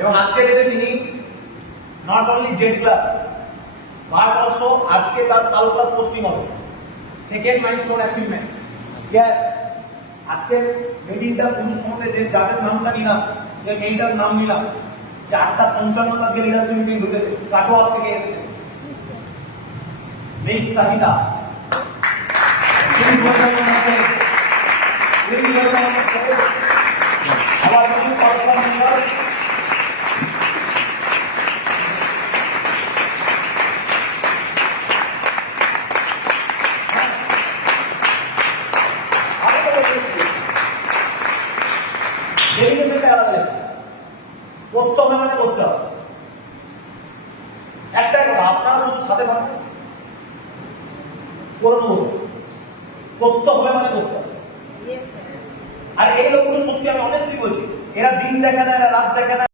এবং আজকে ডেটে তিনি not only Z club but also আজকে তার তালুকদার পোস্টিং হবে সেকেন্ড মাইলস্টোন অ্যাচিভমেন্ট। ইয়েস, আজকে মিটিংটা শুরুর সময় যে যাদের নামটা নিলাম, যে মেয়েটার নাম নিলাম, 4:55 আজকে লিডারশিপ মিটিং ঢুকেছে, কাটোয়া থেকে এসছে মিস সাহিদা। আবার কিছু পারলাম ডেলিগেশনটা আলাদা করতে হবে, মানে করতে হবে। একটা কথা, আপনারা শুধু সাথে থাকুন, করে নেবো, করতে হবে মানে করতে হবে। আর এই লোকগুলো সত্যি আমি অনেস্টলি বলছি, এরা দিন দেখে না, এরা রাত দেখে না।